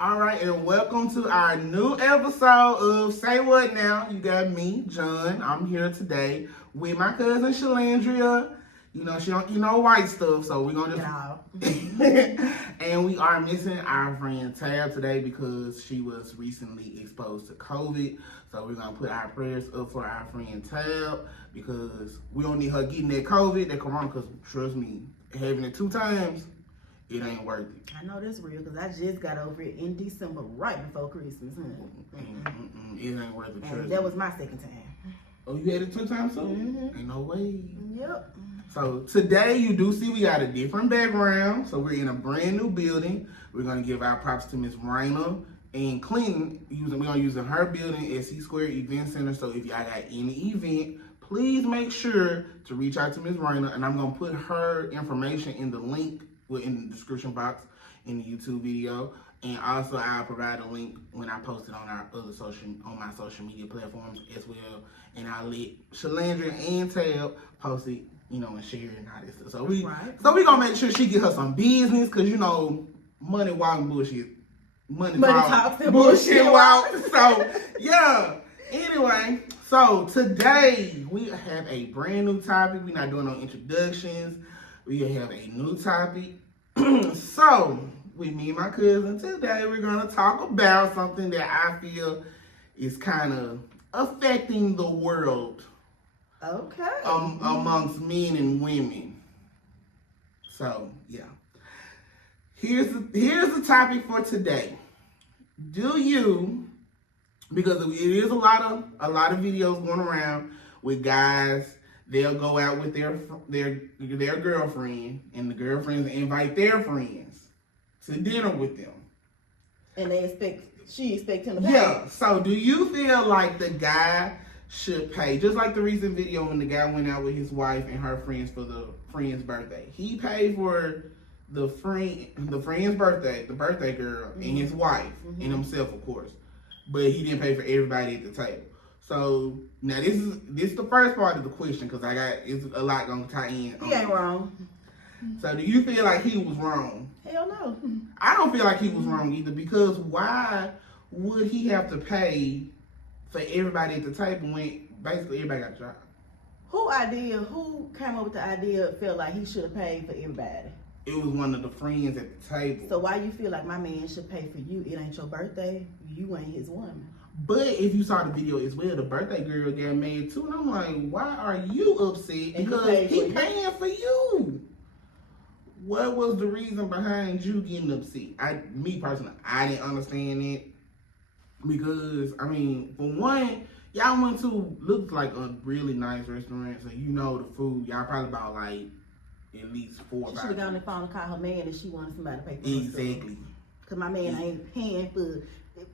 All right, and welcome to our new episode of Say What Now. You got me, John. I'm here today with my cousin Shalandria. You know, she don't eat no white stuff, so we're gonna just and we are missing our friend Tab today because she was recently exposed to COVID. So we're gonna put our prayers up for our friend Tab because we don't need her getting that COVID, that corona, because trust me, having it 2 times, it ain't worth it. I know that's real because I just got over it in December, right before Christmas. It ain't worth it. And that was my second time. Oh, you had it 2 times too? Ain't no way. Yep. So today you do see we got a different background. So we're in a brand new building. We're gonna give our props to Miss Rayna and Clinton. We're gonna use her building at C Square Event Center. So if y'all got any event, please make sure to reach out to Miss Rayna, and I'm gonna put her information in the link in the description box in the YouTube video, and also I'll provide a link when I post it on my social media platforms as well, and I'll let Shalandria and Tab post it, you know, and share it and all this stuff. So we gonna make sure she get her some business, cause you know, money walking bullshit, money talk bullshit walk. So yeah. Anyway, so today we have a brand new topic. We're not doing no introductions. We have a new topic. So, with me and my cousin today, we're going to talk about something that I feel is kind of affecting the world. Okay. Amongst men and women. So, yeah. Here's the topic for today. Do you, because it is a lot of videos going around with guys. They'll go out with their girlfriend, and the girlfriends invite their friends to dinner with them. And she expect him to pay. Yeah. So do you feel like the guy should pay? Just like the recent video when the guy went out with his wife and her friends for the friend's birthday. He paid for the friend's birthday, the birthday girl, and his wife, and himself, of course. But he didn't pay for everybody at the table. So now this is the first part of the question, because it's a lot gonna tie in. He ain't wrong. So do you feel like he was wrong? Hell no. I don't feel like he was wrong either, because why would he have to pay for everybody at the table when basically everybody got a job? Who came up with the idea felt like he should have paid for everybody? It was one of the friends at the table. So why you feel like my man should pay for you? It ain't your birthday. You ain't his woman. But if you saw the video as well, the birthday girl got mad too, and I'm like, why are you upset? Because he paying for you. What was the reason behind you getting upset? Me personally, I didn't understand it, because I mean, for one, y'all went to looked like a really nice restaurant, so you know the food. Y'all probably bought like at least 4 or 5. She should have gone and phone and called her man if she wanted somebody to pay for Exactly. Because my man ain't paying for.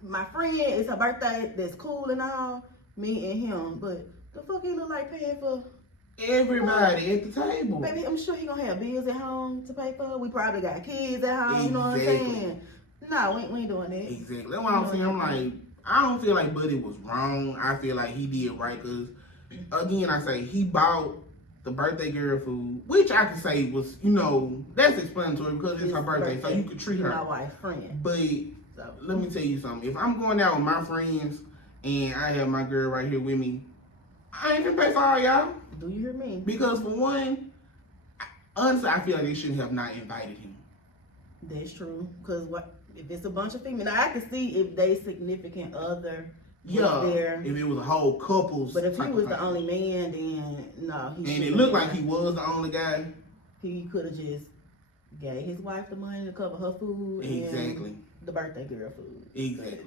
My friend, it's her birthday, that's cool and all, me and him, but the fuck he look like paying for? Everybody at the table. Baby, I'm sure he gonna have bills at home to pay for. We probably got kids at home, you know what I'm saying? No, we ain't doing that. Exactly. That's what I'm saying. I'm like, I don't feel like Buddy was wrong. I feel like he did right, because, again, I say, he bought the birthday girl food, which I could say was, you know, that's explanatory because it's her birthday, so you could treat her. My wife's friend. But let me tell you something. If I'm going out with my friends and I have my girl right here with me, I ain't gonna pay for all y'all. Do you hear me? Because for one, honestly, I feel like they should have not invited him. That's true. Because if it's a bunch of females, now I can see if they significant other was there. If it was a whole couples. But if he was the only man, then no. And it looked like he was the only guy. He could have just gave his wife the money to cover her food. Exactly. And the birthday girl food. Exactly.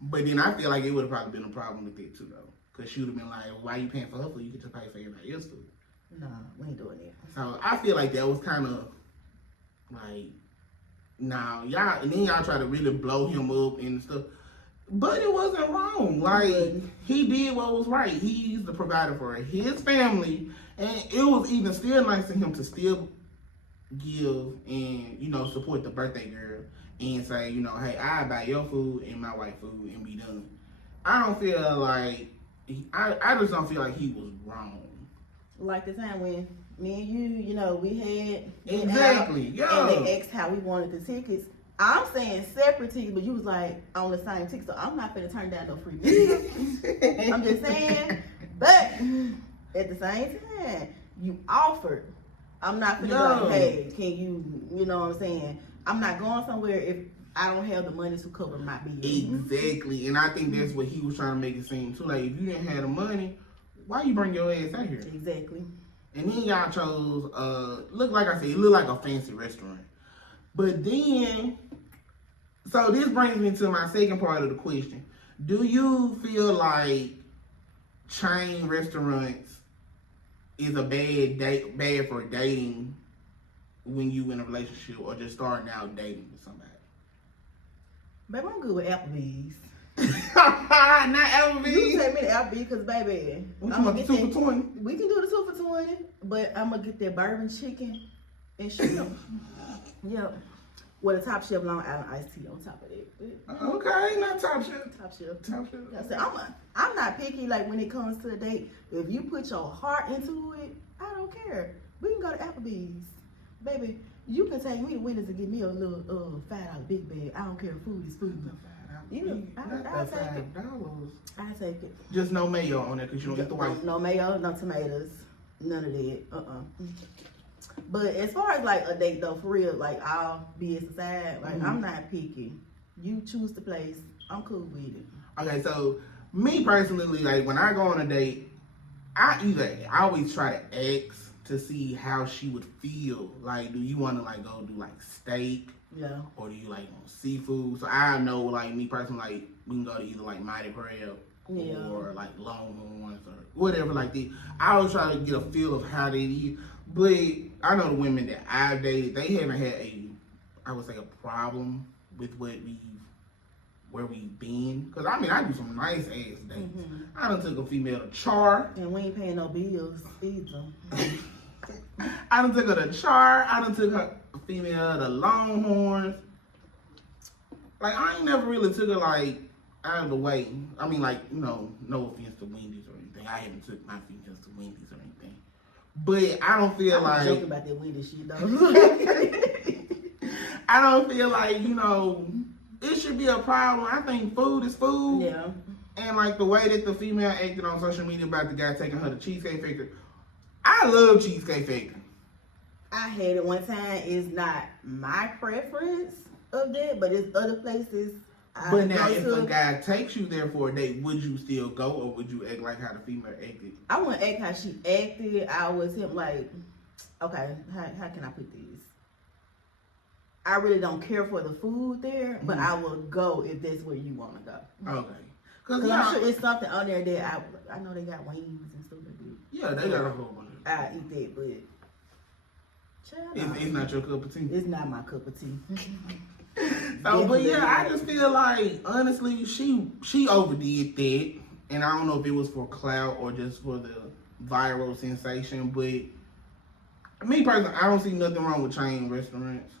But then I feel like it would have probably been a problem with it too, though. Because she would have been like, why you paying for her food? You get to pay for everybody else's food. Nah, we ain't doing that. So I feel like that was kind of like, nah, y'all, and then y'all try to really blow him up and stuff. But it wasn't wrong. Like, he did what was right. He's the provider for his family. And it was even still nice of him to still give and, you know, support the birthday girl and say, you know, hey, I buy your food and my wife's food and be done. I don't feel like, I just don't feel like he was wrong. Like the time when me and you know, we had exactly, yeah, and they asked how we wanted the tickets. I'm saying separate tickets, but you was like on the same ticket, so I'm not finna turn down no free meals. I'm just saying, but at the same time, you offered. I'm not finna be like, hey, can you know what I'm saying? I'm not going somewhere if I don't have the money to cover my bills. Exactly, and I think that's what he was trying to make it seem too. Like, if you didn't have the money, why you bring your ass out here? Exactly. And then y'all chose, look like I said, it looked like a fancy restaurant. But then, so this brings me to my second part of the question. Do you feel like chain restaurants is a bad for dating when you in a relationship or just starting out dating with somebody? Baby, I'm good with Applebee's. Not Applebee's. You take me to Applebee's because, baby, I'm gonna get 2 for 20. We can do the 2 for 20, but I'm gonna get that bourbon chicken and shrimp. Yep. With a Top Chef Long Island iced tea on top of it. Okay, not Top Chef. Top Chef. Top Chef. I said, I'm not picky. Like when it comes to a date, if you put your heart into it, I don't care. We can go to Applebee's, baby. You can take me to Wendy's and give me a little $5 big bag. I don't care. Food is food. Yeah, I take it. $5. I take it. Just no mayo on it because you don't get the white. No mayo, no tomatoes, none of that. But as far as like a date though, for real, like I'll be aside. Like I'm not picky. You choose the place. I'm cool with it. Okay, so me personally, like when I go on a date, I always try to ask to see how she would feel. Like, do you want to like go do like steak? Yeah. Or do you like want seafood? So I know, like me personally, like we can go to either like Mighty Crab or like Longhorns or whatever like that. I always try to get a feel of how they eat. But I know the women that I've dated, they haven't had I would say a problem with where we've been. Cause I mean, I do some nice ass dates. I done took a female to Char. And we ain't paying no bills either. I done took her to Char. I done took her female to Longhorns. Like, I ain't never really took her like out of the way. I mean, like, you know, no offense to Wendy's or anything. I haven't took my females to Wendy's or anything. But I don't feel I'm like joking about that Wendy's shit though. I don't feel like, you know, it should be a problem. I think food is food. Yeah. And like the way that the female acted on social media about the guy taking her to Cheesecake Factory. I love Cheesecake Factory. I had it one time. It's not my preference of that, but it's other places. But now, if a guy takes you there for a date, would you still go, or would you act like how the female acted? I wouldn't act how she acted. I was him like, okay, how can I put this? I really don't care for the food there, but I will go if that's where you want to go. Okay. Because I'm sure it's something on there that I know they got wings and stuff like that. Yeah, they got a whole bunch. I eat that, but it's not your cup of tea. It's not my cup of tea. So, but yeah, I just feel like honestly, she overdid that, and I don't know if it was for clout or just for the viral sensation. But me personally, I don't see nothing wrong with chain restaurants.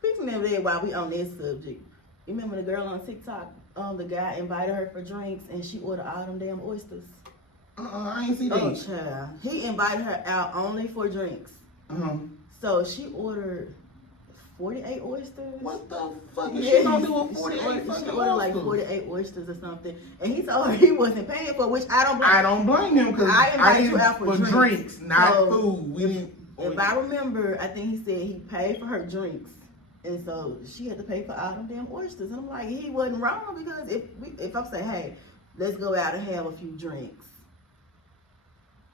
Speaking of that, while we on this subject, you remember the girl on TikTok? The guy invited her for drinks, and she ordered all them damn oysters. I ain't see that. Oh, child. He invited her out only for drinks. So she ordered 48 oysters. What the fuck is she gonna do with 48 fucking oysters? She ordered like 48 oysters or something. And he told her he wasn't paying for it, which I don't blame. I don't blame him because I invited you out for drinks, not so food. We didn't. If I remember, I think he said he paid for her drinks. And so she had to pay for all them damn oysters. And I'm like, he wasn't wrong because if I'm saying, hey, let's go out and have a few drinks,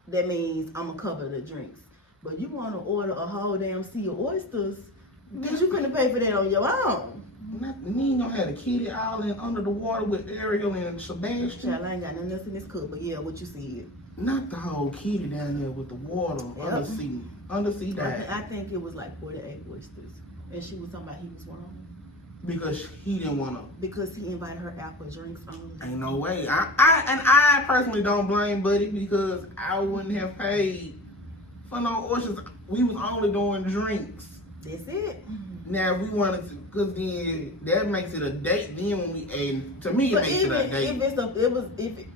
that means I'm going to cover the drinks. But you want to order a whole damn sea of oysters, because you couldn't pay for that on your own. You ain't gonna have a kitty island under the water with Ariel and Sebastian. Child, I ain't got nothing else in this cup, but yeah, what you said. Not the whole kitty down there with the water, undersea dive. I think it was like 48 oysters. And she was talking about he was wrong. Because he didn't want to. Because he invited her out for drinks only. Ain't no way. I personally don't blame Buddy because I wouldn't have paid for no oysters. We was only doing drinks. That's it. Now we wanted to, because then that makes it a date. Then when we add, to me, it makes it a date.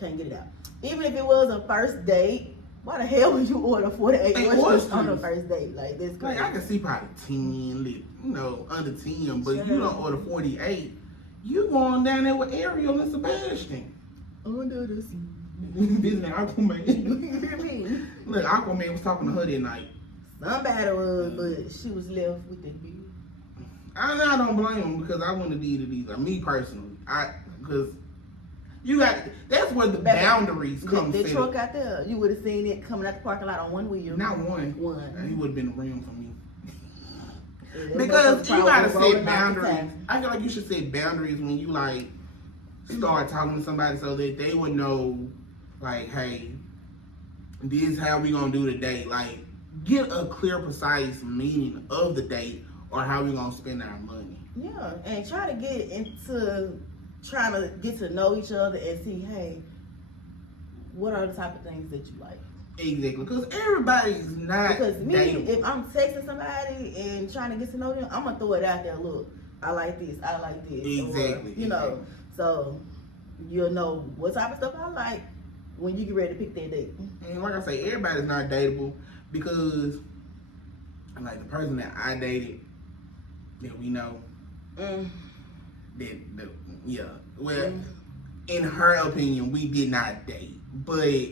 Can't get it out. Even if it was a first date Why the hell would you order 48 Hey, oysters on the oysters. first date? Like, that's Like, crazy. I can see probably 10, you know, under 10, but Shut you up. don't order 48. You going down there with Ariel and Sebastian. Under the sea. Disney Aquaman. You hear me? Look, Aquaman was talking to her that night. Somebody was, but she was left with that bill. I don't blame him because I wouldn't have did it either. Me personally, because you got that's where the boundaries come. The truck out there, you would have seen it coming out the parking lot on one wheel. Not one. One. He would have been the rim for me. Yeah, Because you gotta set rolling out the boundaries. time. I feel like you should set boundaries when you like start talking to somebody so that they would know, like, hey, this is how we gonna do the date. Like, get a clear, precise meaning of the date or how we gonna spend our money. Yeah, and try to get into trying to get to know each other and see, hey, what are the type of things that you like? Exactly, because everybody's not Because me, dateable. if I'm texting somebody and trying to get to know them, I'm gonna throw it out there. Look, I like this. I like this. Exactly, Or, you know, so you'll know what type of stuff I like when you get ready to pick that date. And like I say, everybody's not dateable because, like, the person that I dated, that we know, well, in her opinion, we did not date, but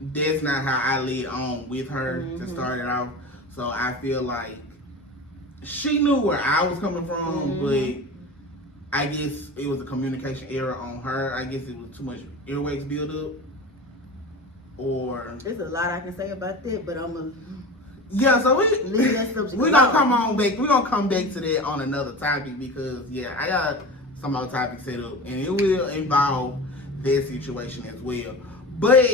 that's not how I led on with her to start it off. So I feel like she knew where I was coming from, but I guess it was a communication error on her. I guess it was too much earwax buildup, or There's a lot I can say about that, but I'm gonna yeah. So leave that subject we're gonna alone. come on back. We're gonna come back to that on another topic because I got some other topics set up, and it will involve that situation as well. But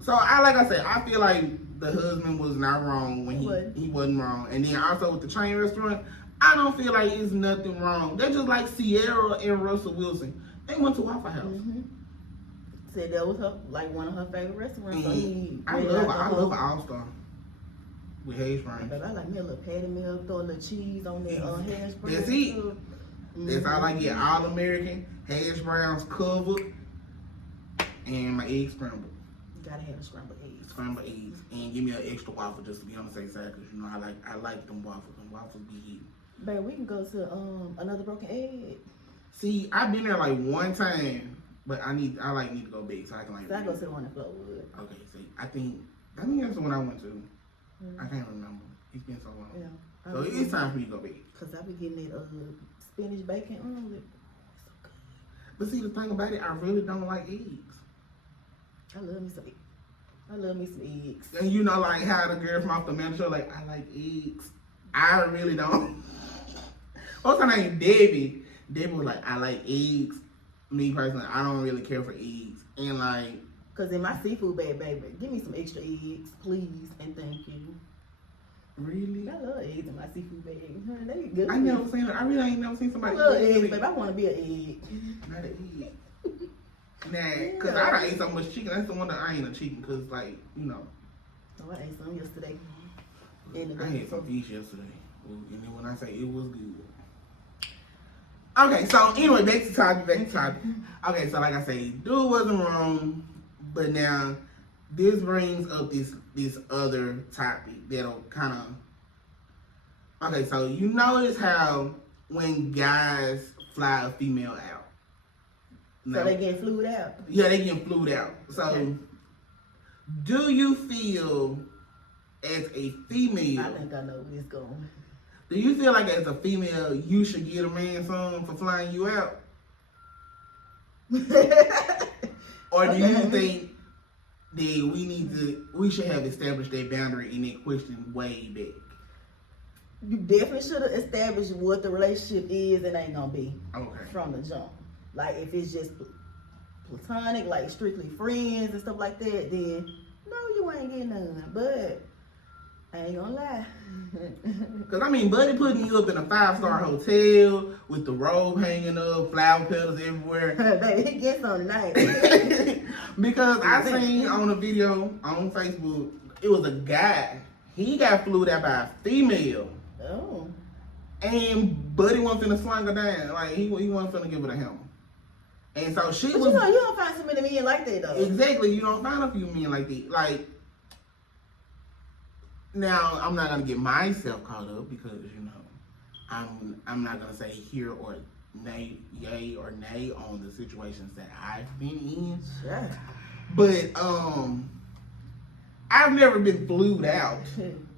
so I said, I feel like the husband was not wrong when he wasn't wrong, and then also with the chain restaurant, I don't feel like it's nothing wrong. They're just like Sierra and Russell Wilson. They went to Waffle House. Said that was her one of her favorite restaurants. So I love All Star with hash browns. But I like me a little patty melt, throw a little cheese on that hash browns. That's it. That's all I get. All American, hash browns covered, and my eggs scrambled. You gotta have a scrambled eggs. Scrambled eggs, and give me an extra waffle just to be on the safe side, because you know I like them waffles. Them waffles be heat. Babe, we can go to another broken egg. See, I've been there like one time, but I need to go back so I can like. So I go to the one in Flowood. Okay, see, I think that's the one I went to. I can't remember. It's been so long. Yeah. So it's time for me to go back. Cause I be getting that spinach bacon omelet. It's so good. But see, the thing about it, I really don't like eggs. I love me some eggs. I love me some eggs. And you know, like how the girl from off the man show, like, I like eggs. I really don't. What's her name? Debbie. Debbie was like, I like eggs. Me personally, I don't really care for eggs. And like, Cause in my seafood bag, baby, give me some extra eggs, please, and thank you. really? I love eggs in my seafood bag. Honey, they good. I really ain't never seen I somebody love eat eggs, eggs. baby. I want to be an egg. Not an egg. Nah, cause I done ate so much chicken. That's the one that I ain't a chicken. Cause like, you know, Oh, I ate some yesterday. I had some fish yesterday. And then when I say it was good. Okay, so anyway, back to topic. Okay, so like I say, dude wasn't wrong, but now this brings up this other topic that'll kind of. Okay, so you notice how when guys fly a female out. So they get flued out. Yeah, they get flued out. So, Okay. Do you feel as a female? I think I know where it's going. Do you feel like as a female you should get a man some for flying you out? Or do you think that we should have established that boundary in that question way back? You definitely should have established what the relationship is and ain't gonna be Okay. from the jump. Like if it's just platonic, like strictly friends and stuff like that, then no, you ain't getting none. But I ain't gonna lie. Cause I mean, Buddy putting you up in a 5-star hotel with the robe hanging up, flower petals everywhere. Baby, he gets on tonight. Because I seen on a video on Facebook, it was a guy. He got flued out by a female. Oh. And Buddy wasn't finna slang her down. Like, he wasn't finna give her a hammer. And so she But was. you know, you don't find so many men like that though. Exactly, you don't find a few men like that. Like, now I'm not gonna get myself caught up because I'm not gonna say here or nay, yay or nay on the situations that I've been in. Sure. But I've never been flued out.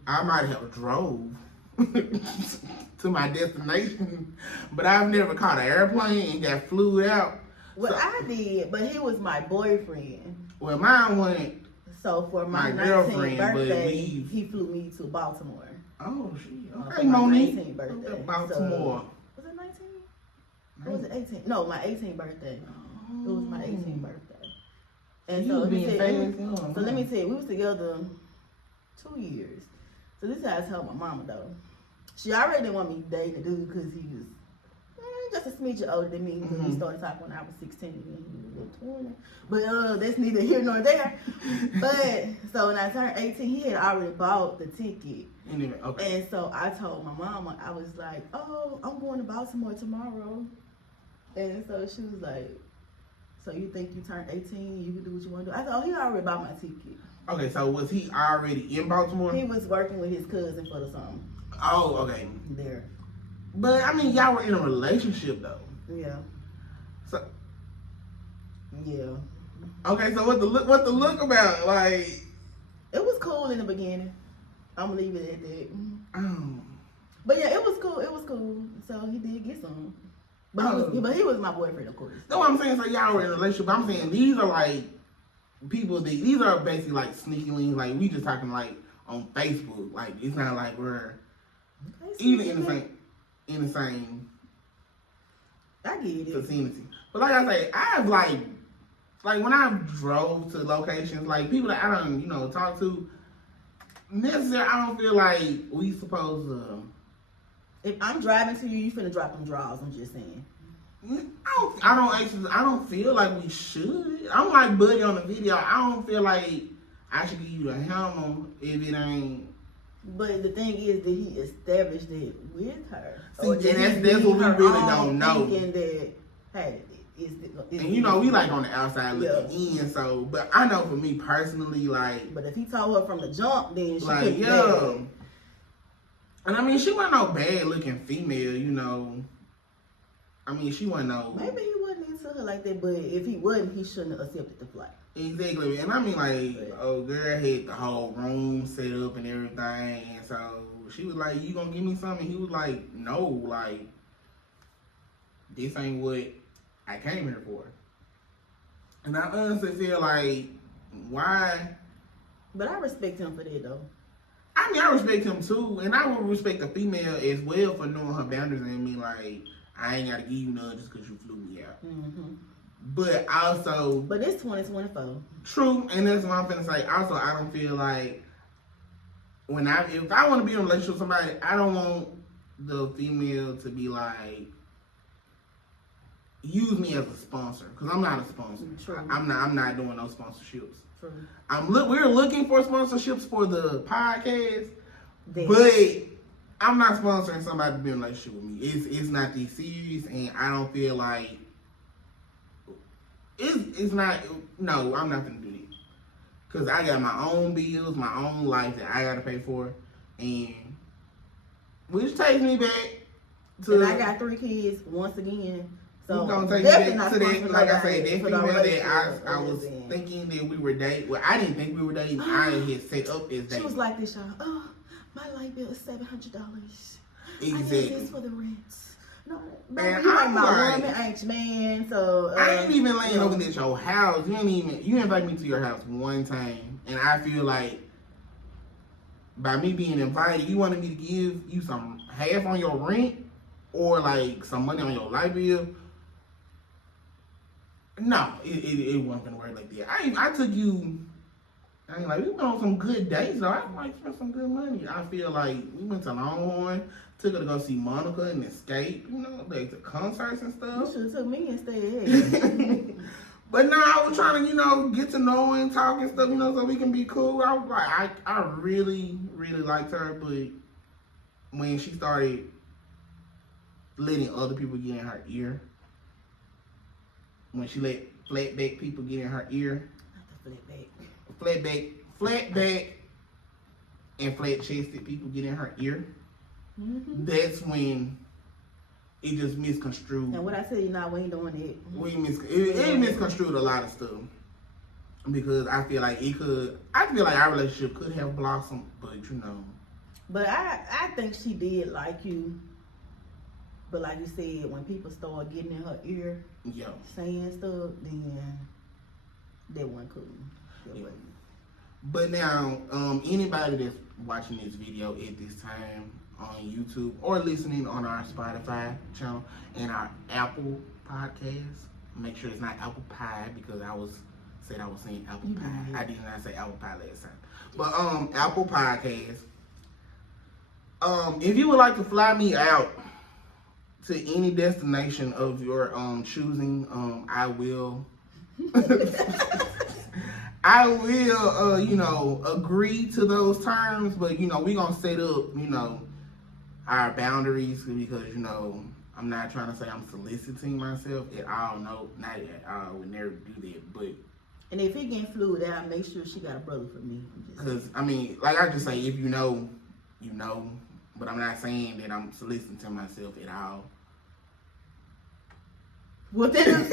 I might have drove to my destination, but I've never caught an airplane and got flued out. Well, So, I did, but he was my boyfriend. well, mine went. So for my 19th girlfriend, but birthday, we. he flew me to Baltimore. Oh, she. For Okay, my Monique. 19th birthday. Baltimore. So, was it 19? Or was it 18? No, my 18th birthday. It was my 18th birthday. And so, so let me tell you, we was together 2 years. So this is how I told my mama though. She already didn't want me to date the dude because he was just a smidge older than me. Because we started talking when I was 16 and he was 20. But that's neither here nor there. But so when I turned 18, he had already bought the ticket. Anyway, okay. And so I told my mama, I was like, oh, I'm going to Baltimore tomorrow. And so she was like, so you think you turned 18, you can do what you want to do? I said, oh, he already bought my ticket. Okay, so was he already in Baltimore? He was working with his cousin for the summer. Oh, okay. There. But I mean, y'all were in a relationship though. Yeah. So Yeah. okay, so what the look about? Like, It was cool in the beginning. I'm gonna leave it at that. oh, But yeah, it was cool. It was cool. So he did get some. But, he was my boyfriend, of course. that's what I'm saying. So y'all were in a relationship. But I'm saying these are like people that these are basically like sneaky links. Like we just talking like on Facebook. Like it's not like we're even in the same I get it. vicinity. But like I say, I've like when I drove to locations, like people that I don't talk to, necessarily I don't feel like we supposed to. If I'm driving to you, you finna drop them draws. I'm just saying. I don't feel like we should. I'm like Buddy on the video. I don't feel like I should give you the hammer if it ain't. But the thing is that he established it with her. See, and that's what we really don't know. Thinking that, hey, and we like on the outside looking in. So, but I know for me personally, like. But if he told her from the jump, then she like And I mean, she wasn't no bad looking female, I mean, she wasn't no. Maybe he wasn't into her like that, but if he wasn't, he shouldn't have accepted the flight. Exactly. And I mean, like, girl had the whole room set up and everything. And so she was like, you gonna give me something? He was like, no, like, this ain't what I came here for. And I honestly feel like, why? But I respect him for that, though. I mean, I respect him too, and I would respect the female as well for knowing her boundaries and me like, I ain't gotta give you none just because you flew me out. Mm-hmm. But also, but it's 2024. True, and that's what I'm finna say. Also, I don't feel like if I want to be in a relationship with somebody, I don't want the female to be like use me as a sponsor because I'm not a sponsor. True. I'm not doing no sponsorships. True. We're looking for sponsorships for the podcast, but I'm not sponsoring somebody to be in a relationship with me. It's not this serious, and I don't feel like it's not. No, I'm not gonna do that because I got my own bills, my own life that I gotta pay for, and which takes me back to. And I got 3 kids once again. So gonna take me back to that. Like I said, that female that I was thinking that we were dating. Well, I didn't think we were dating. I had set up as dating. She was like this, y'all. Oh, my light bill is $700. Exactly. I need this for the rent. No, man, you ain't my woman, ain't your man. So I ain't even laying over at your house. You invite me to your house one time, and I feel like by me being invited, you wanted me to give you some half on your rent or like some money on your light bill. No, it wasn't gonna work like that. I took you. I ain't like we went on some good dates though. I like spent some good money. I feel like we went to Longhorn, took her to go see Monica and Escape. Like the concerts and stuff. You should have took me instead. But no, I was trying to get to know and talk and stuff. So we can be cool. I was like, I really really liked her, but when she started letting other people get in her ear. when she let flat back people get in her ear. Not the Flat back, and flat chested people get in her ear. Mm-hmm. That's when it just misconstrued. And what I said, we ain't doing it. It misconstrued a lot of stuff. Because I feel like our relationship could have blossomed, but you know. But I think she did like you. But like you said, when people start getting in her ear, Yeah. saying stuff, then that wasn't cool. Yeah. But now, anybody that's watching this video at this time on YouTube or listening on our Spotify channel and our Apple podcast, make sure it's not apple pie because I was saying apple pie. Mm-hmm. I did not say apple pie last time. But Apple podcast. If you would like to fly me out to any destination of your choosing, I will I will agree to those terms, but we gonna set up, our boundaries because I'm not trying to say I'm soliciting myself at all. No, not at all. I would never do that. But and if it getting fluid out, make sure she got a brother for me. Because like I just say, if you know, but I'm not saying that I'm soliciting to myself at all. What that is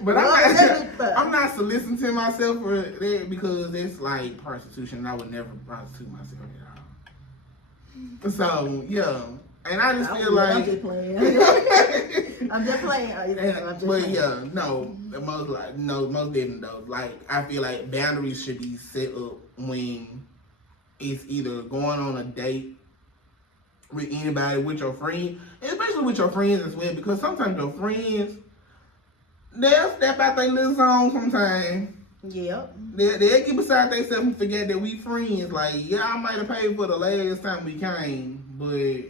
But I'm not soliciting to myself for that because it's like prostitution. And I would never prostitute myself at all. So yeah, and I just feel like I'm just playing. I'm just playing. Most definitely though. Like I feel like boundaries should be set up when it's either going on a date with anybody, with your friend, especially with your friends as well, because sometimes your friends, they'll step out their little zone sometimes. Yep. They'll get beside themselves and forget that we friends. Like, yeah, I might have paid for the last time we came, but,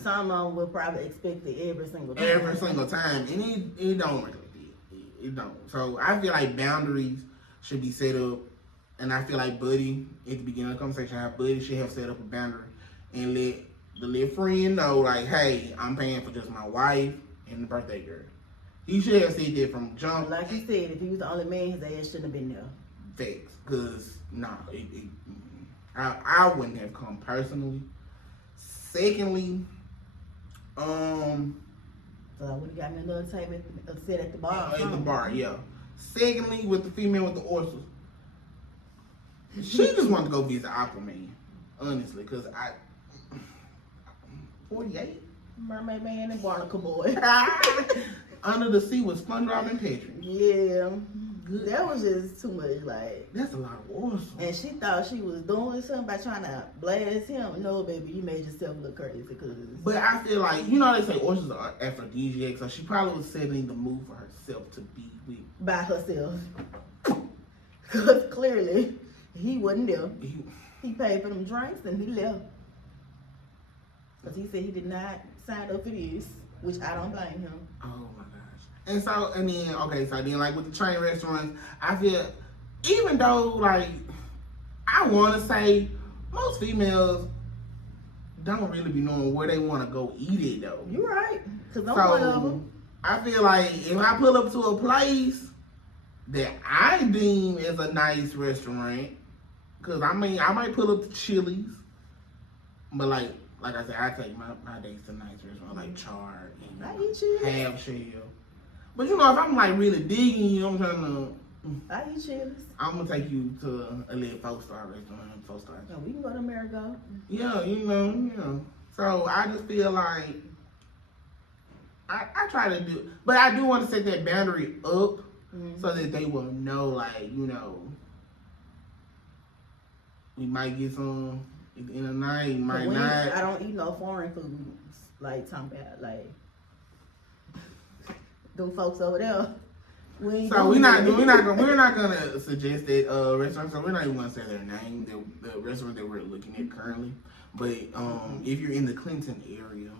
some of them will probably expect it every single time. Every single time. And it don't work like that. It don't. So, I feel like boundaries should be set up. And I feel like Buddy, at the beginning of the conversation, how Buddy should have set up a boundary and let the little friend know, like, hey, I'm paying for just my wife and the birthday girl. He should have said that from jump. Like you said, if he was the only man, his ass shouldn't have been there. Facts. Because, I wouldn't have come personally. Secondly, So I would have got me another table sit at the bar. At the bar, yeah. Secondly, with the female with the oysters, she just wanted to go visit Aquaman, honestly, because 48? Mermaid Man and Barnacle Boy. Under the Sea with SpongeBob and Patrick. Yeah. That was just too much, like. That's a lot of oysters. And she thought she was doing something by trying to blast him. No, baby, you made yourself look crazy. But I feel like, they say oysters are aphrodisiac, so she probably was setting the mood for herself to be with. By herself. Because clearly, he wasn't there. He paid for them drinks and he left. Because he said he did not sign up for this, which I don't blame him. Oh my gosh. So then like with the chain restaurants, I feel, even though like, I want to say most females don't really be knowing where they want to go eat it though. You're right. Because I'm one of them. I feel like if I pull up to a place that I deem as a nice restaurant, because I might pull up to Chili's, but like I said, I take my dates to nice restaurants like Chard and Half Shell. But if I'm like really digging you, I'm trying to. I eat Chili's. I'm gonna take you to a little 4-star restaurant, 4-star. No, we can go to Marigold. Yeah, So I just feel like I try to do, but I do want to set that boundary up so that they will know, like, we might get some at the end of the night, might not. I don't eat no foreign foods, like talking about like them folks over there. So we're not gonna suggest that restaurant. So we're not even gonna say their name, the restaurant that we're looking at currently. But if you're in the Clinton area,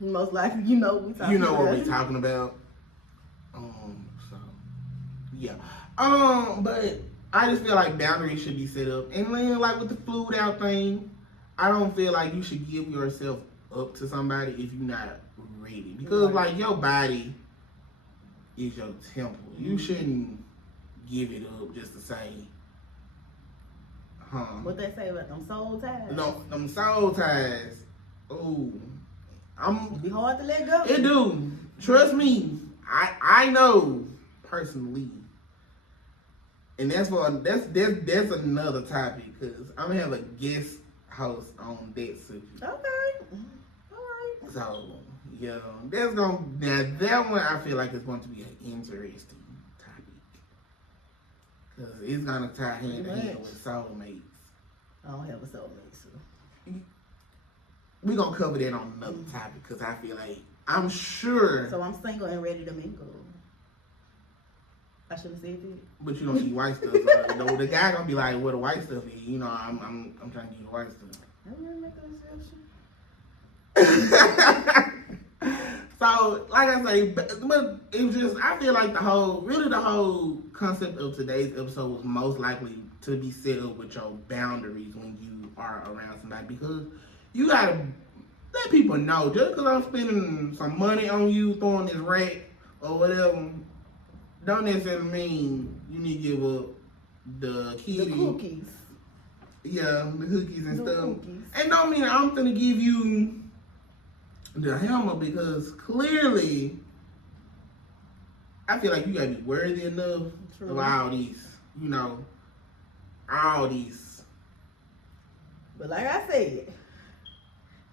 most likely what we're talking about. So yeah. But I just feel like boundaries should be set up, and then like with the flued out thing, I don't feel like you should give yourself up to somebody if you're not ready, because like your body is your temple. You shouldn't give it up just to say, What they say about them soul ties? No, them soul ties. Ooh, It be hard to let go. It do. Trust me. I know personally, and that's another topic because I'm gonna have a guest host on that subject. Okay. All right. So yeah, that one I feel like is going to be an interesting topic because it's gonna tie hand in hand with soulmates. I don't have a soulmate, so We're gonna cover that on another topic because I feel like I'm sure. So I'm single and ready to mingle. I should have said that. But you don't see white stuff. The guy gonna be like, "What the white stuff is?" You know, I'm trying to get the white stuff. I didn't make that exception. So, like I say, but it was just I feel like the whole concept of today's episode was most likely to be set up with your boundaries when you are around somebody because you gotta let people know just because I'm spending some money on you throwing this rack or whatever, don't necessarily mean you need to give up the kitty. The cookies. Yeah, the cookies and The stuff. cookies. And don't mean I'm gonna give you the hammer because clearly I feel like you gotta be worthy enough of all these, all these. But like I said,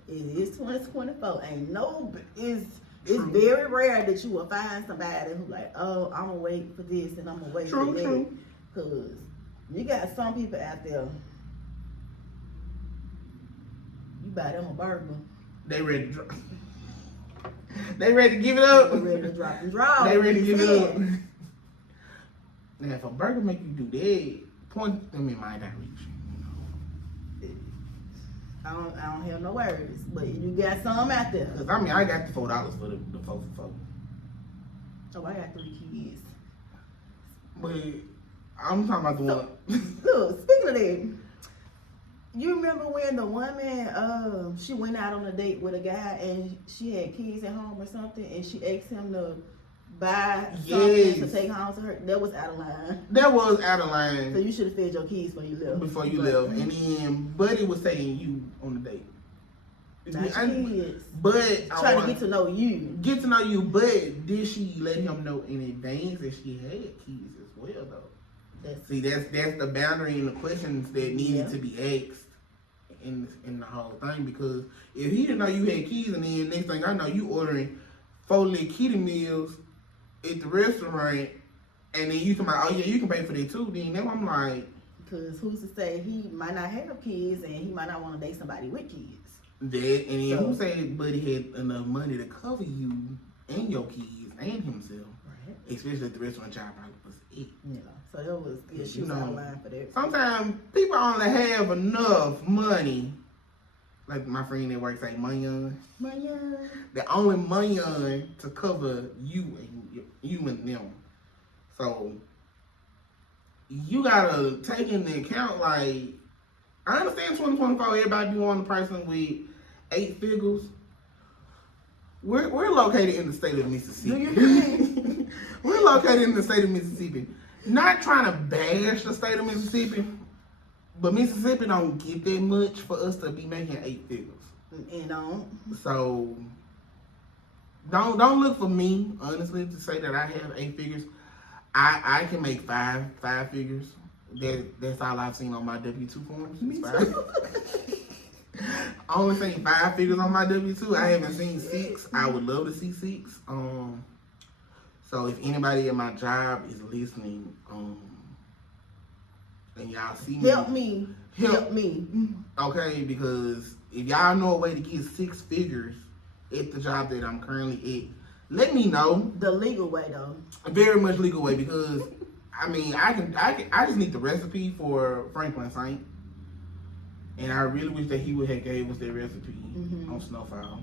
it is 2024. It's very rare that you will find somebody who like, oh, I'm gonna wait for this and I'm gonna wait for that. True. Cause you got some people out there. You buy them a burger. They ready to drop. They ready to give it up. They ready to drop and draw. They ready to give it up. Now, if a burger make you do that, point them in my direction. I don't have no worries, but you got some out there. Cause I got the $4 for the 4 for 4. Oh, I got 3 kids. But I'm talking about the one. Look, speaking of that, you remember when the woman, she went out on a date with a guy and she had kids at home or something, and she asked him to buy something to take home to her? That was out of line. That was out of line. So you should have fed your kids before you left. And then Buddy was taking you on the date. Not your kids. But Trying to get to know you. Get to know you, but did she let him know in advance that she had kids as well though? That's the boundary and the questions that needed to be asked in the whole thing, because if he didn't know you had kids and then next thing I know you ordering 4 little kitty meals at the restaurant and then you come out, oh yeah, you can pay for that too, then now I'm like, because who's to say he might not have kids and he might not want to date somebody with kids. That, and then who said Buddy had enough money to cover you and your kids and himself, Right. especially at the restaurant job probably was it. Yeah. So that was good. She was out of line for that. Sometimes people only have enough money, like my friend that works at money. The only money to cover you and them. So you gotta take into account, like, I understand 2024, everybody be wanting a person with 8 figures. We're located in the state of Mississippi. We're located in the state of Mississippi. Not trying to bash the state of Mississippi, but Mississippi don't get that much for us to be making 8 figures. So don't look for me, honestly, to say that I have 8 figures. I can make five figures. That's all I've seen on my W-2 forms. Me too. I only seen 5 figures on my W-2. I haven't seen 6. I would love to see 6. So if anybody at my job is listening, and y'all see me, help me. Okay, because if y'all know a way to get 6 figures at the job that I'm currently at, let me know. The legal way, though. A very much legal way, because I mean, I just need the recipe for Franklin Saint, and I really wish that he would have gave us that recipe on Snowfall.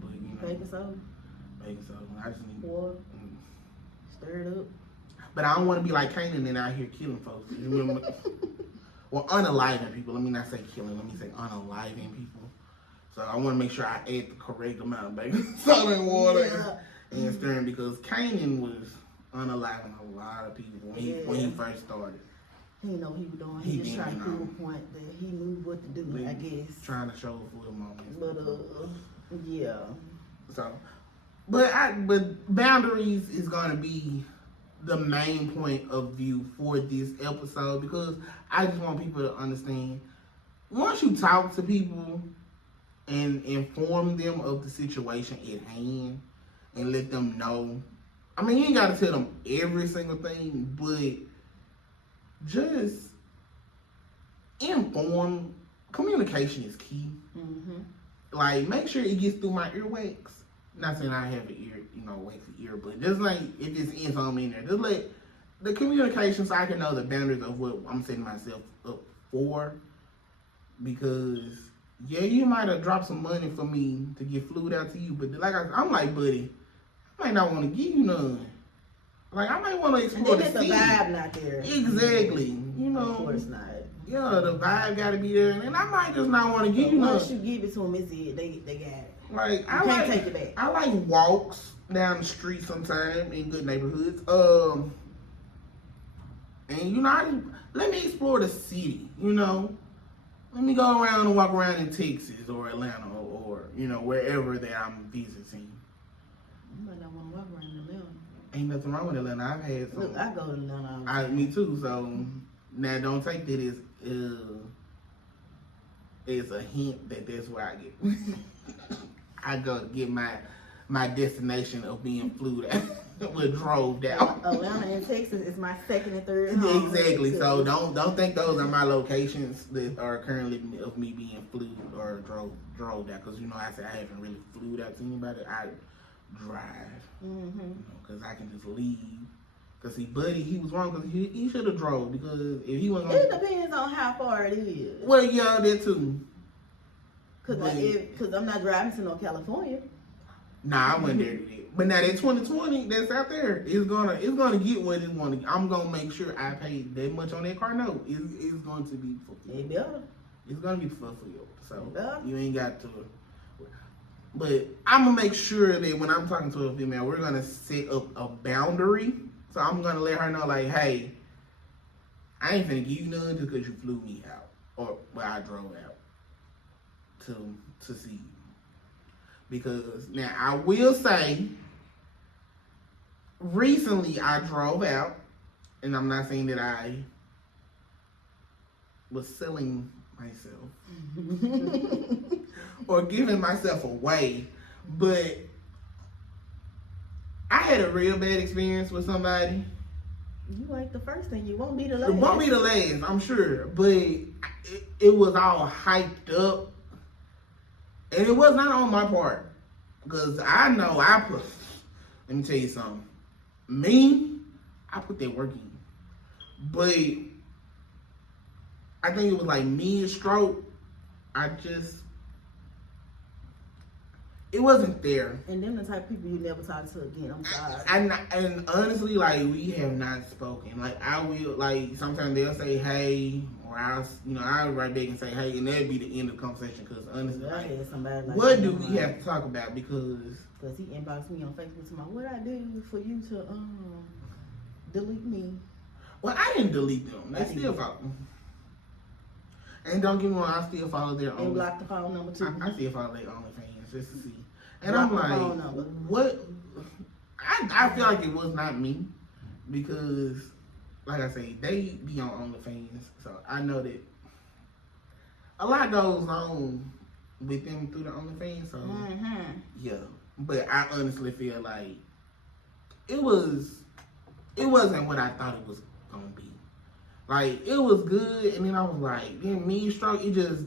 But you know, Baking soda. I just need water. Stir it up. But I don't want to be like Canaan and out here killing folks. You remember? Well, unaliving people. Let me not say killing. Let me say unaliving people. So I want to make sure I add the correct amount of baking soda and water and stern because Kanan was unaliving a lot of people when he first started. He didn't know what he was doing. He just trying to prove a point that he knew what to do, I guess. Trying to show for the moment. But yeah. So, but boundaries is gonna be the main point of view for this episode because I just want people to understand. Once you talk to people and inform them of the situation at hand and let them know. I mean, you ain't got to tell them every single thing, but just inform. Communication is key. Mm-hmm. Like, make sure it gets through my earwax. Not saying I have an ear, waxy ear, but just like if it's in something in there, just let the communication so I can know the boundaries of what I'm setting myself up for. Because yeah, you might have dropped some money for me to get flued out to you, but like I'm like, buddy, I might not want to give you none. Like I might want to explore the city. The vibe not there. Exactly. Of course not. Yeah, the vibe got to be there, and I might just not want to give you none. Once you give it to them, it's it. They got it. Like you can't take it back. I like walks down the street sometime in good neighborhoods. And let me explore the city. Let me go around and walk around in Texas or Atlanta or wherever that I'm visiting. You might not want to walk around in Atlanta. Ain't nothing wrong with Atlanta. I've had some. Look, I go to Atlanta. Me too. So now don't take that as a hint that that's where I get. I go to get my destination of being flued out. Drove down. Atlanta and Texas is my second and third home. Exactly. So don't think those are my locations that are currently of me being flued or drove down. Because I said I haven't really flued out to anybody. I drive. Because I can just leave. Because see, Buddy, he was wrong because he should have drove. Because if he wasn't, it depends on how far it is. Well, yeah, that too. Because I'm not driving to no California. Nah, I wasn't there today. But now that 2020 that's out there, it's gonna get what it want to. I'm gonna make sure I pay that much on that car note. It's going to be fulfilled. It better. It's gonna be fulfilled. So you ain't got to. But I'm gonna make sure that when I'm talking to a female, we're gonna set up a boundary. So I'm gonna let her know, like, hey, I ain't finna give you none just because you flew me out or I drove out to see you. Because now I will say, recently I drove out, and I'm not saying that I was selling myself or giving myself away, but I had a real bad experience with somebody. You ain't the first thing. You won't be the last. It won't be the last, I'm sure, but it was all hyped up. And it was not on my part. Because I know let me tell you something. I put that work in. But I think it was like mid-stroke. It wasn't there. And them the type of people you never talk to again. I'm sorry. And honestly, like, we have not spoken. Like, I will, like, sometimes they'll say, hey, or I'll write back and say, hey, and that'd be the end of the conversation. Because honestly, I had somebody like what do we have to talk about? Because he inboxed me on Facebook to what I do for you to delete me. Well, I didn't delete them. They still follow. And don't get me wrong, I still follow their and block the phone number too. I still follow their OnlyFans just to see. And block I'm like, what? I feel like it was not me because, like I say, they be on OnlyFans, so I know that a lot goes on with them through the OnlyFans. So yeah, but I honestly feel like it wasn't what I thought it was gonna be. Like, it was good, and then I was like, then mid-stroke, it just,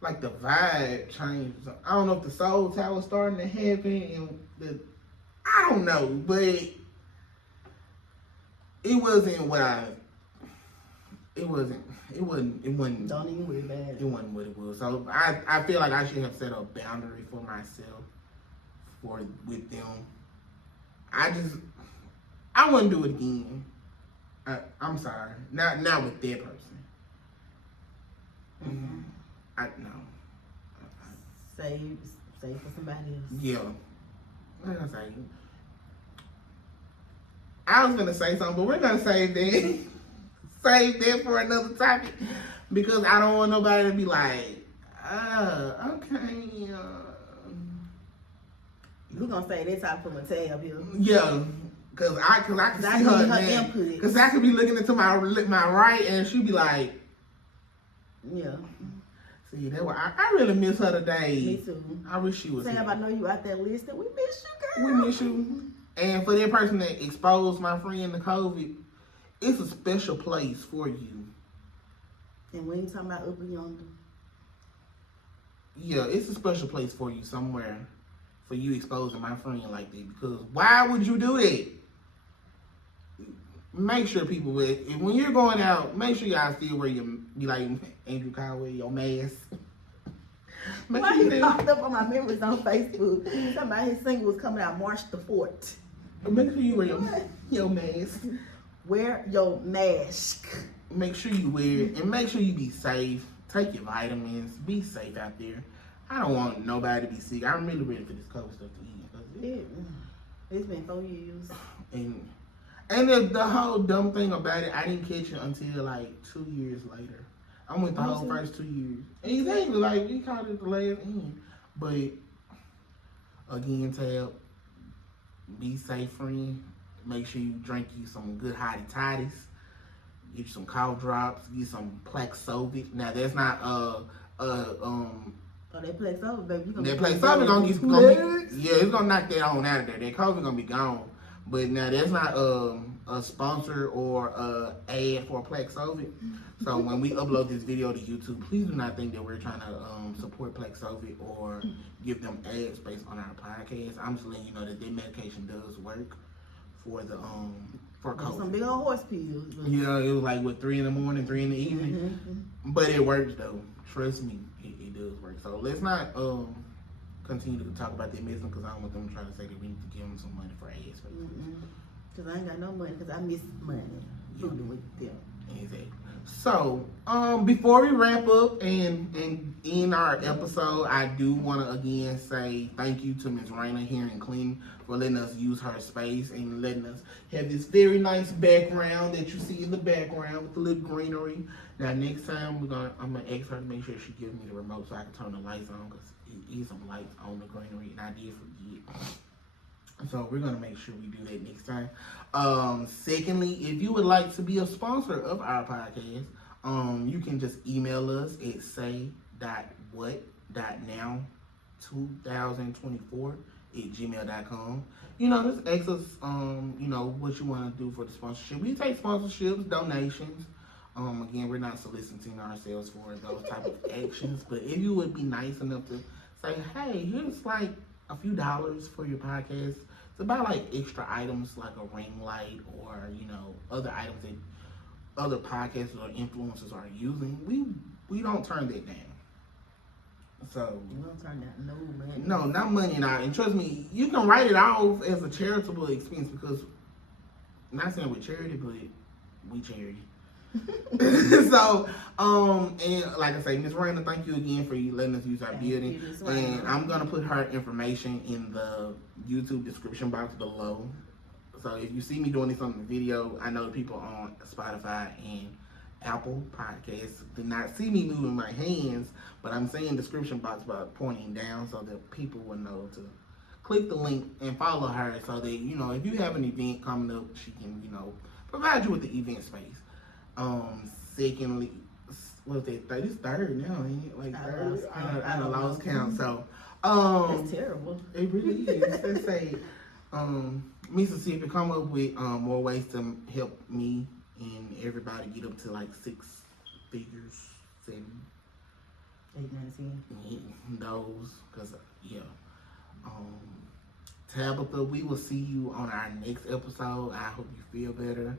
like, the vibe changed. So, I don't know if the soul tie was starting to happen, and I don't know, but it wasn't what it wasn't. Don't even worry about it. It wasn't what it was. So, I feel like I should have set a boundary for myself with them. I wouldn't do it again. I'm sorry. Not with that person. Save for somebody else. Yeah. What was I gonna say? I was gonna say something, but we're gonna save that. Save that for another topic because I don't want nobody to be like, okay. We gonna say that topic for Mateo up here. Yeah. Cause I can see her, input. Cause I could be looking into my right and she'd be like, yeah. See, that I really miss her today. Me too. I wish she was here. Sam, I know you out there listening. We miss you, girl. We miss you. And for that person that exposed my friend to COVID, it's a special place for you. And when you talking about up and yonder. Yeah, it's a special place for you somewhere for you exposing my friend like that. Because why would you do that? Make sure people when you're going out, make sure y'all still wear your, be like Andrew Conway, your mask. Why you popped up on my memories on Facebook? Talking about his single was coming out March the 4th. Make sure you wear your mask. Wear your mask. Make sure you wear it and make sure you be safe. Take your vitamins. Be safe out there. I don't want nobody to be sick. I'm really ready for this COVID stuff to end. It's been 4 years. And the whole dumb thing about it, I didn't catch it until like 2 years later. I went the whole first 2 years. Exactly, like we called it the last end. But again, Tab, be safe, friend. Make sure you drink you some good hottie toddies. Get you some cough drops. Get some Paxlovid. Now that's not Oh, that Paxlovid, baby. That Paxlovid gonna it's gonna knock that on out of there. That COVID gonna be gone. But now that's not a sponsor or a ad for Paxlovid. So when we upload this video to YouTube, please do not think that we're trying to support Paxlovid or give them ad space on our podcast. I'm just letting you know that medication does work for the for COVID. Some big old horse pills. Yeah, it was like what 3 in the morning, 3 in the evening. But it works though. Trust me, it does work. So let's not continue to talk about that medicine because I don't want them trying to say that we need to give them some money for ad space. Because I ain't got no money because I miss money. Fooling with them. Exactly. So, before we wrap up and end our episode, I do want to again say thank you to Ms. Rayna here in Clinton for letting us use her space and letting us have this very nice background that you see in the background with the little greenery. Now, next time I'm gonna ask her to make sure she gives me the remote so I can turn the lights on because it is some lights on the greenery and I did forget. So we're gonna make sure we do that next time. Secondly, if you would like to be a sponsor of our podcast, you can just email us at say.what.now2024@gmail.com. Just ask us, what you want to do for the sponsorship. We take sponsorships, donations. Again, we're not soliciting ourselves for those type of actions, but if you would be nice enough to say, hey, here's like a few dollars for your podcast. It's about like extra items like a ring light or, other items that other podcasters or influencers are using. We don't turn that down. So You don't turn that no money. No, not money now. And trust me, you can write it off as a charitable expense because not saying we're charity, but we charity. So, and like I say, Ms. Rayna, thank you again for letting us use our building. And I'm gonna put her information in the YouTube description box below. So if you see me doing this on the video, I know the people on Spotify and Apple Podcasts do not see me moving my hands, but I'm saying description box by pointing down so that people will know to click the link and follow her so that, if you have an event coming up, she can, provide you with the event space. Secondly, what's that? It's third now, ain't it? Like third? I lost count. So, that's terrible. It really is. Let's say, Mississippi, come up with more ways to help me and everybody get up to like 6 figures, 7, 8, 9, 10. Those, cause Tabitha, we will see you on our next episode. I hope you feel better.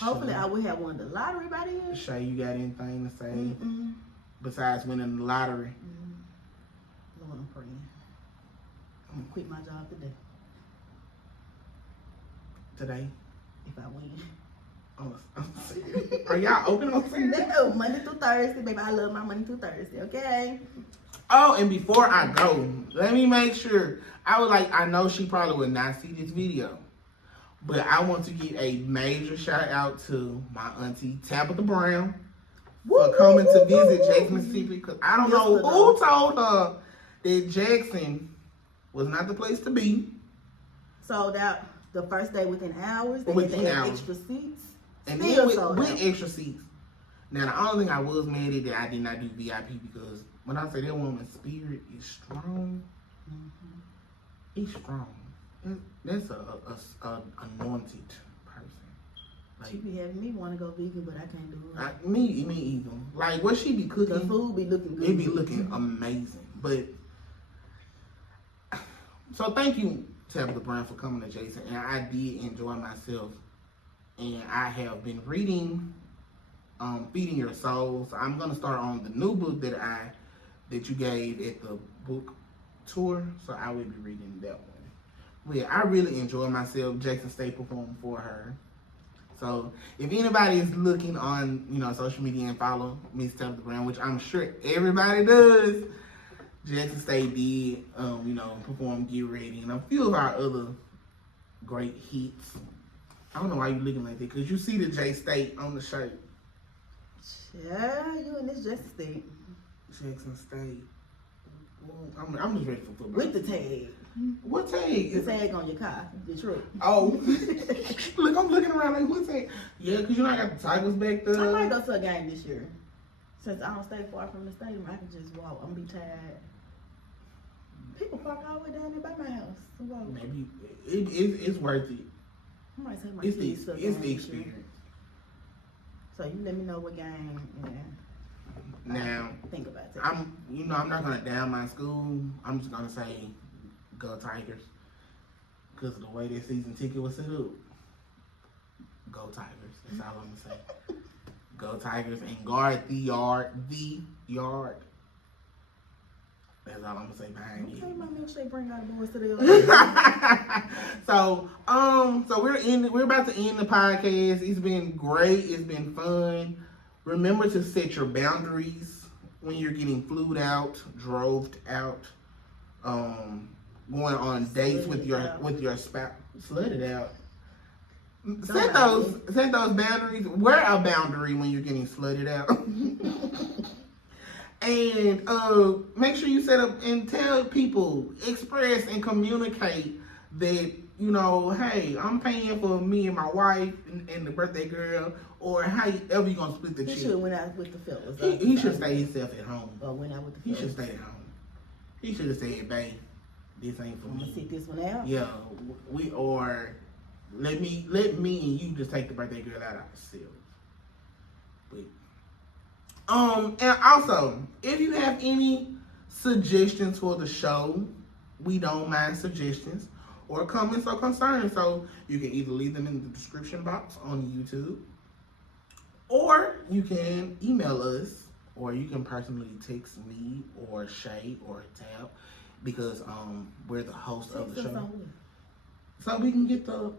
Hopefully, I will have won the lottery by then. Shay, you got anything to say besides winning the lottery? Lord, I'm praying. I'm gonna quit my job today. Today? If I win. Are y'all open on Sunday? No, Monday through Thursday, baby. I love my Monday through Thursday, okay? Oh, and before I go, let me make sure. I know she probably would not see this video, but I want to give a major shout out to my auntie Tabitha Brown for coming to visit Jackson, Mississippi. Because I don't know who told her that Jackson was not the place to be. Sold out the first day within hours. They Within had hours. extra seats. And Still then sold with out. extra seats. Now, the only thing I was mad at that I did not do VIP because when I say that woman's spirit is strong, it's strong. That's a anointed person. Like, She be having me want to go vegan, but I can't do it. me either. Like what she be cooking, The food be looking good. it be looking amazing. But so thank you, Tabitha Brown, for coming to Jason, and I did enjoy myself. And I have been reading Feeding Your Soul. So I'm gonna start on the new book that you gave at the book tour. So I will be reading that one. But yeah, I really enjoy myself. Jackson State performed for her. So if anybody is looking on, social media and follow Miss Tabitha Brown, which I'm sure everybody does, Jackson State did, perform Get Ready and a few of our other great hits. I don't know why you looking like that, because you see the J State on the shirt. Yeah, you in this Jackson State. Jackson State. Well, I'm just ready for football. With the tag. What tag? The tag on your car, your truck. Oh, look, I'm looking around like, what tag? Yeah, because I got the Tigers back there. I might go to a game this year. Since I don't stay far from the stadium, I can just walk. I'm gonna be tired. People park all the way down there by my house. Walk. Maybe it's worth it. I might take my It's kids to a the game this year. experience. So you let me know what game. Yeah. Now, Think about it. I'm not gonna down my school. I'm just gonna say, go Tigers, because of the way that season ticket was set up. Go Tigers. That's all I'm gonna say. Go Tigers and guard the yard. The yard. That's all I'm gonna say behind Okay, it. my milkshake bring all the boys to the So we're about to end the podcast. It's been great. It's been fun. Remember to set your boundaries when you're getting flued out, drove out, going on dates with your spouse. Slut it out. Set those boundaries. Wear a boundary when you're getting slutted out. And make sure you set up and tell people, express and communicate that, hey, I'm paying for me and my wife and the birthday girl, or however you gonna split the He check. should have went out with the fellas. He should stay himself at home. Or went out with the He fellas. should stay at home. He should have said, babe, this ain't for I'm gonna me. sit this one out. Yeah, let me and you just take the birthday girl out ourselves. But and also, if you have any suggestions for the show, we don't mind suggestions or comments or concerns. So you can either leave them in the description box on YouTube, or you can email us, or you can personally text me or Shay or Tab, because we're the host of the show. So we can get the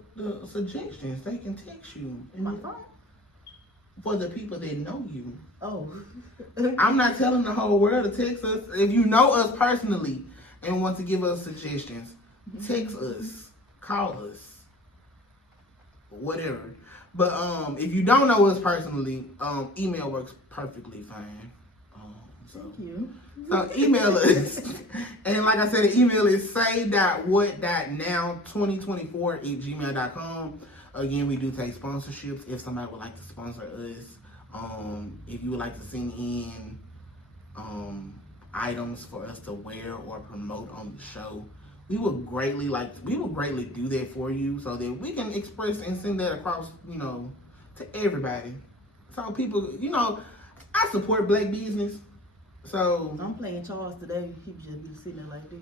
suggestions. They can text you. My phone? For the people that know you. Oh. I'm not telling the whole world to text us. If you know us personally and want to give us suggestions, text us, call us, whatever. But if you don't know us personally, email works perfectly fine. Thank you. So email us. And like I said, the email is say.what.now2024@gmail.com. Again, we do take sponsorships if somebody would like to sponsor us. If you would like to send in items for us to wear or promote on the show, we would greatly do that for you, so that we can express and send that across, to everybody. So people, I support black business. So I'm playing Charles today. He just be sitting there like this.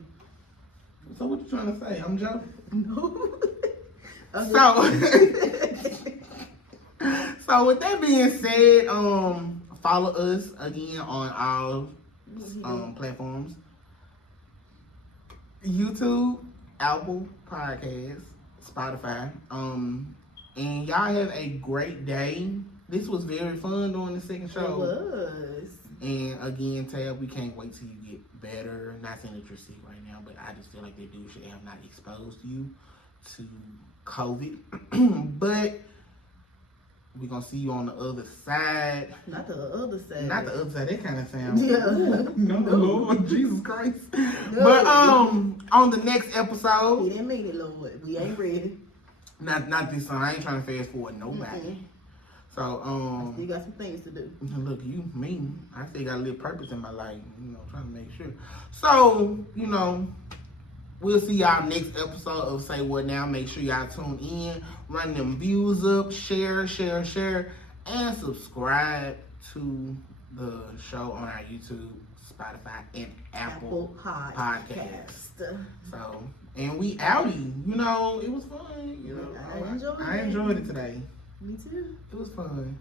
So what you trying to say? I'm joking. No. So with that being said, follow us again on all platforms: YouTube, Apple Podcasts, Spotify. And y'all have a great day. This was very fun doing the second show. It was. And again, Tab, we can't wait till you get better. Not saying that you're sick right now, but I just feel like that dude should have not exposed you to COVID. But we're gonna see you on the other side. Not the other side. Not the other side. That kind of sounds. Yeah. No, Lord Jesus Christ. No. But on the next episode. He didn't mean it, Lord. We ain't ready. Not this time. I ain't trying to fast forward nobody. Mm-mm. So I still got some things to do. Look, you mean I still got a little purpose in my life. Trying to make sure. So we'll see y'all next episode of Say What Now. Make sure y'all tune in, run them views up, share, and subscribe to the show on our YouTube, Spotify, and Apple Podcasts. So, and we outie. It was fun. I enjoyed it. I enjoyed it today. Me too. It was fun.